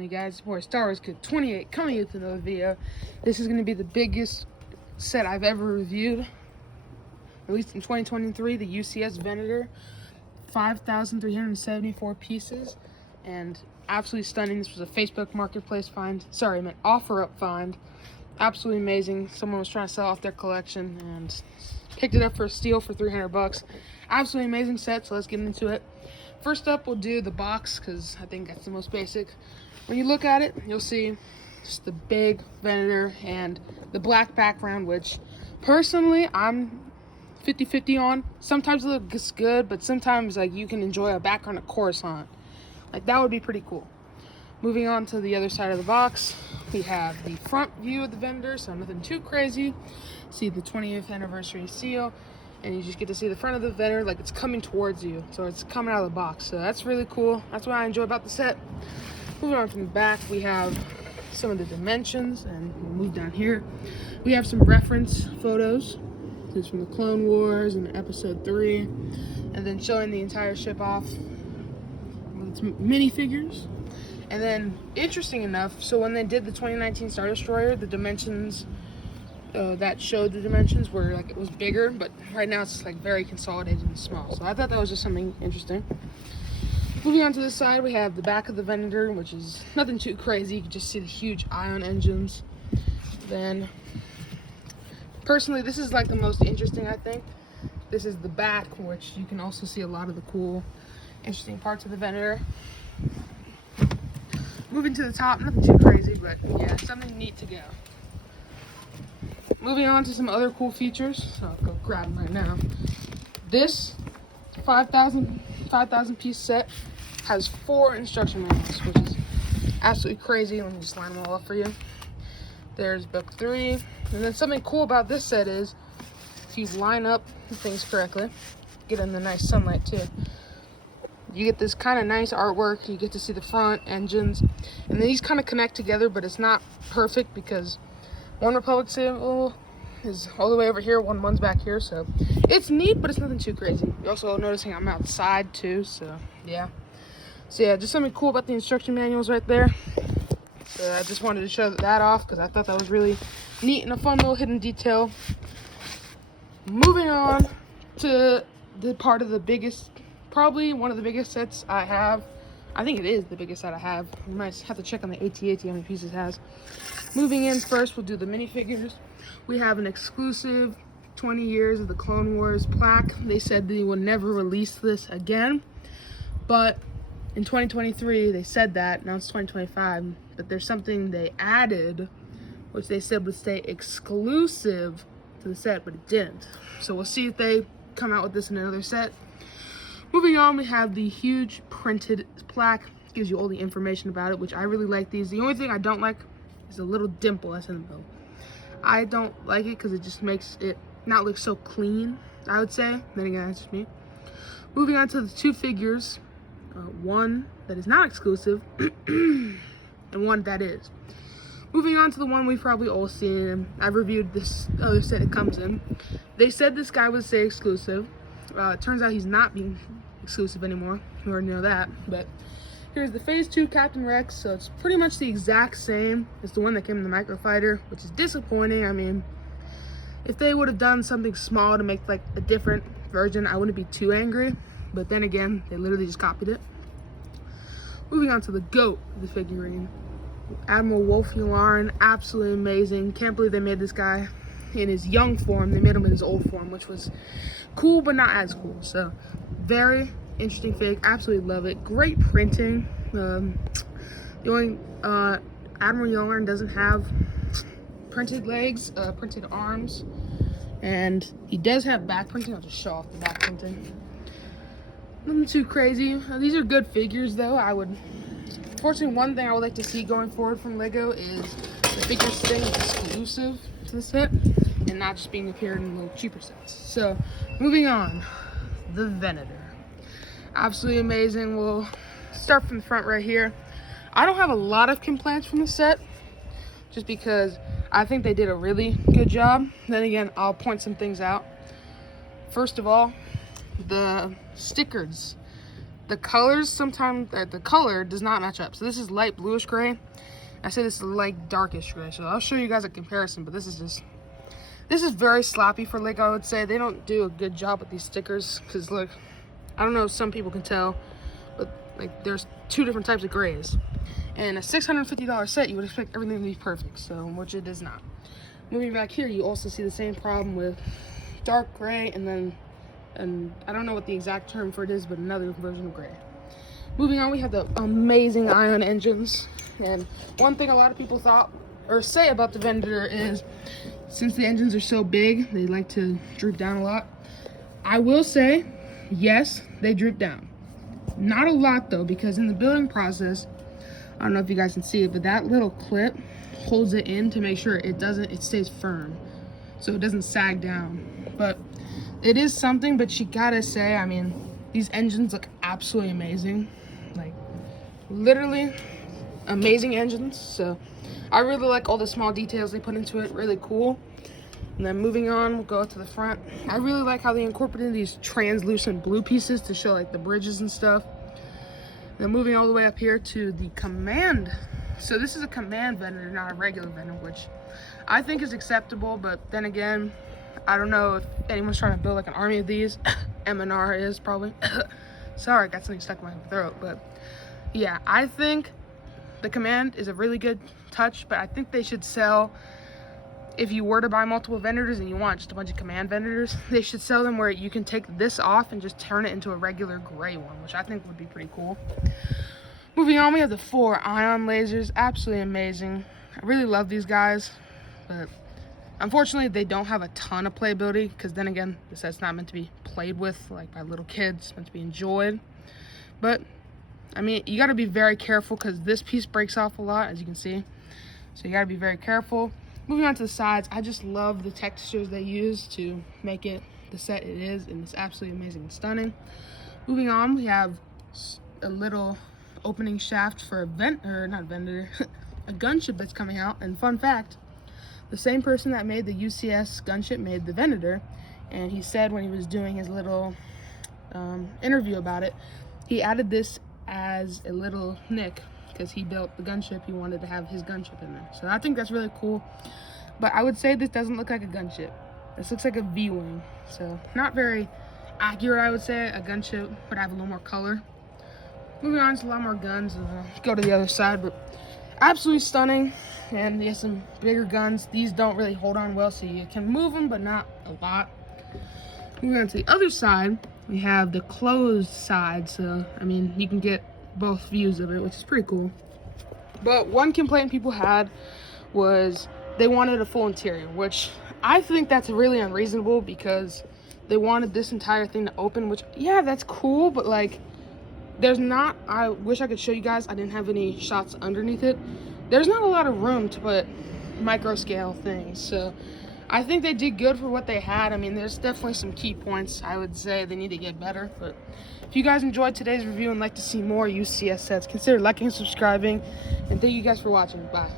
You guys, boy, Star Wars Kid 28 coming into another video. This is going to be the biggest set I've ever reviewed, at least in 2023. The UCS Venator, 5,374 pieces, and absolutely stunning. This was a Facebook Marketplace find. Sorry, I meant offer up find. Absolutely amazing. Someone was trying to sell off their collection and picked it up for a steal for 300 bucks. Absolutely amazing set. So let's get into it. First up, we'll do the box because I think that's the most basic. When you look at it, you'll see just the big Venator and the black background, which personally I'm 50-50 on. Sometimes it looks good, but sometimes like you can enjoy a background of Coruscant. Like that would be pretty cool. Moving on to the other side of the box, we have the front view of the Venator, so nothing too crazy. See the 20th anniversary seal, and you just get to see the front of the Venator like it's coming towards you, so it's coming out of the box. So that's really cool. That's what I enjoy about the set. Moving on from the back, we have some of the dimensions, and we'll move down here. We have some reference photos. This is from the Clone Wars and Episode 3, and then showing the entire ship off with its minifigures. And then, interesting enough, so when they did the 2019 Star Destroyer, the dimensions that showed the dimensions were like it was bigger, but right now it's like very consolidated and small. So I thought that was just something interesting. Moving on to this side, we have the back of the Venator, which is nothing too crazy. You can just see the huge ion engines. Then, personally, this is like the most interesting, I think. This is the back, which you can also see a lot of the cool, interesting parts of the Venator. Moving to the top, nothing too crazy, but yeah, something neat to go. Moving on to some other cool features. So I'll go grab them right now. This 5,000 piece set has 4 instruction manuals, which is absolutely crazy. Let me just line them all up for you. There's book 3. And then something cool about this set is if you line up things correctly, get in the nice sunlight too, you get this kind of nice artwork. You get to see the front engines, and then these kind of connect together, but it's not perfect because one Republic symbol is all the way over here, one's back here, so it's neat, but it's nothing too crazy. You're also noticing I'm outside too, so yeah. So yeah, just something cool about the instruction manuals right there. So I just wanted to show that off because I thought that was really neat and a fun little hidden detail. Moving on to the part of the biggest, probably one of the biggest sets I have. I think it is the biggest set I have. We might have to check on the AT-AT how many pieces it has. Moving in first, we'll do the minifigures. We have an exclusive 20 years of the Clone Wars plaque. They said they will never release this again, but in 2023 they said that. Now it's 2025, but there's something they added which they said would stay exclusive to the set, but it didn't. So we'll see if they come out with this in another set. Moving on, we have the huge printed plaque. It gives you all the information about it, which I really like these. The only thing I don't like is a little dimple that's in the middle. I don't like it because it just makes it not look so clean, I would say. Then again, that's just me. Moving on to the 2 figures. One that is not exclusive and one that is. Moving on to the one we've probably all seen. I've reviewed this other set it comes in. They said this guy would stay exclusive. It turns out he's not being exclusive anymore. You already know that. But here's the Phase 2 Captain Rex. So it's pretty much the exact same as the one that came in the Microfighter, which is disappointing. I mean, if they would have done something small to make like a different version, I wouldn't be too angry. But then again, they literally just copied it. Moving on to the GOAT of the figurine. Admiral Wolf Yularen, absolutely amazing. Can't believe they made this guy in his young form. They made him in his old form, which was cool, but not as cool. So, very interesting fig. Absolutely love it. Great printing. The only Admiral Yularen doesn't have printed legs, printed arms, and he does have back printing. I'll just show off the back printing. Nothing too crazy. These are good figures, though. Unfortunately, one thing I would like to see going forward from LEGO is the figures staying exclusive to the set and not just being appeared in little cheaper sets. So, moving on, the Venator. Absolutely amazing. We'll start from the front right here. I don't have a lot of complaints from the set, just because I think they did a really good job. Then again, I'll point some things out. First of all, the stickers the colors sometimes, the color does not match up. So this is light bluish gray. I say this is light darkish gray. So I'll show you guys a comparison, but this is very sloppy for Lego, I would say. They don't do a good job with these stickers because look, I don't know if some people can tell, but like there's two different types of grays. And a $650 set, you would expect everything to be perfect, so which it is not. Moving back here, you also see the same problem with dark gray and I don't know what the exact term for it is, but another version of gray. Moving on, we have the amazing ion engines. And one thing a lot of people thought or say about the Venator is since the engines are so big, they like to droop down a lot. I will say, yes, they droop down. Not a lot though, because in the building process, I don't know if you guys can see it, but that little clip holds it in to make sure it stays firm, so it doesn't sag down. But it is something, but you gotta say, I mean, these engines look absolutely amazing, like literally amazing engines. So I really like all the small details they put into it, really cool. And then moving on, we'll go to the front. I really like how they incorporated these translucent blue pieces to show like the bridges and stuff. Then moving all the way up here to the command. So this is a command Venator, not a regular Venator, which I think is acceptable, but then again, I don't know if anyone's trying to build like an army of these. MNR is probably. Sorry, I got something stuck in my throat, but yeah, I think the command is a really good touch, but I think they should sell, if you were to buy multiple Venators and you want just a bunch of command Venators, they should sell them where you can take this off and just turn it into a regular gray one, which I think would be pretty cool. Moving on, we have the 4 ion lasers. Absolutely amazing. I really love these guys, but unfortunately they don't have a ton of playability, because then again, the set's not meant to be played with like by little kids. It's meant to be enjoyed. But I mean, you got to be very careful because this piece breaks off a lot, as you can see. So you got to be very careful. Moving on to the sides, I just love the textures they use to make it the set it is, and it's absolutely amazing and stunning. Moving on, we have a little opening shaft for a a gunship that's coming out. And fun fact, the same person that made the UCS gunship made the Venator, and he said when he was doing his little interview about it, he added this as a little nick because he built the gunship. He wanted to have his gunship in there, so I think that's really cool. But I would say this doesn't look like a gunship. This looks like a V-wing, so not very accurate. I would say a gunship would have a little more color. Moving on to a lot more guns. Go to the other side, but absolutely stunning. And he has some bigger guns. These don't really hold on well, so you can move them, but not a lot. Moving on to the other side, we have the closed side, so I mean you can get both views of it, which is pretty cool. But one complaint people had was they wanted a full interior, which I think that's really unreasonable, because they wanted this entire thing to open, which yeah, that's cool, but like there's not, I wish I could show you guys, I didn't have any shots underneath it. There's not a lot of room to put micro scale things, so I think they did good for what they had. I mean, there's definitely some key points I would say they need to get better. But if you guys enjoyed today's review and like to see more UCS sets, consider liking and subscribing. And thank you guys for watching. Bye.